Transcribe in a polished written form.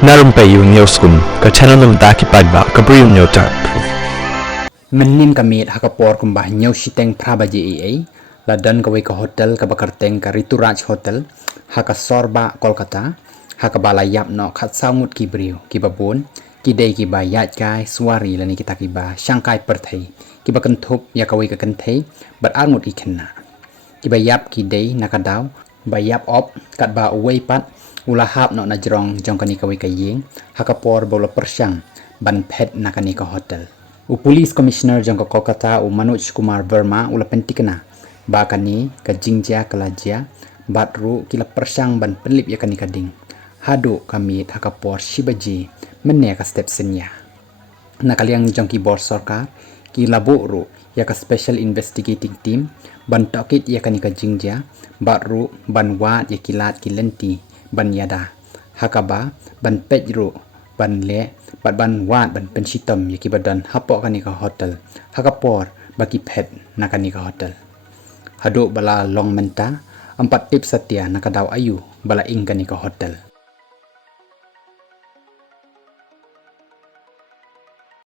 Narumpayu Nyoskun, ka channel ng Daki Pagba, Kabriyo Nyotak. Menin kami hakapor kumbah nyaw siteng prabaji ei ladan kawai ka hotel ka bakarteng ka Rituraj Hotel haka Sorba Kolkata haka balayap no khat sangut ki brio ki babon ki dei ki ba yat kai swari lani kita ki ba Shanghai perthai ki ba kentup ya kawai ka kenthai bat angut i khenna ki ba yap ki dei nakadaw ba yap op kat ba uwei pat ulahap no najrong jong kani kawai ka yeng hakapor bola persyang ban pet nakani ka hotel Police Commissioner jangka Kolkata Manoj Kumar Verma ula pentikna bakani ka jingja kalajia batru kila persang ban penlip ya kani kading hadu kami hakapor shibaji menne ka step senya nakaliang jangki bor sarkar ki laburu ya ka special investigating team ban tokit ya kani ka jingja batru ban wat ya kilat ki lenti ban yada hakaba ban pejru ban le ban wat ban pensitam ya kibadan hapok kani ka hotel hakapor bagi pet nakani ka hotel hadu bala long menta 4 tips setia nakadaw ayu bala ing kani ka hotel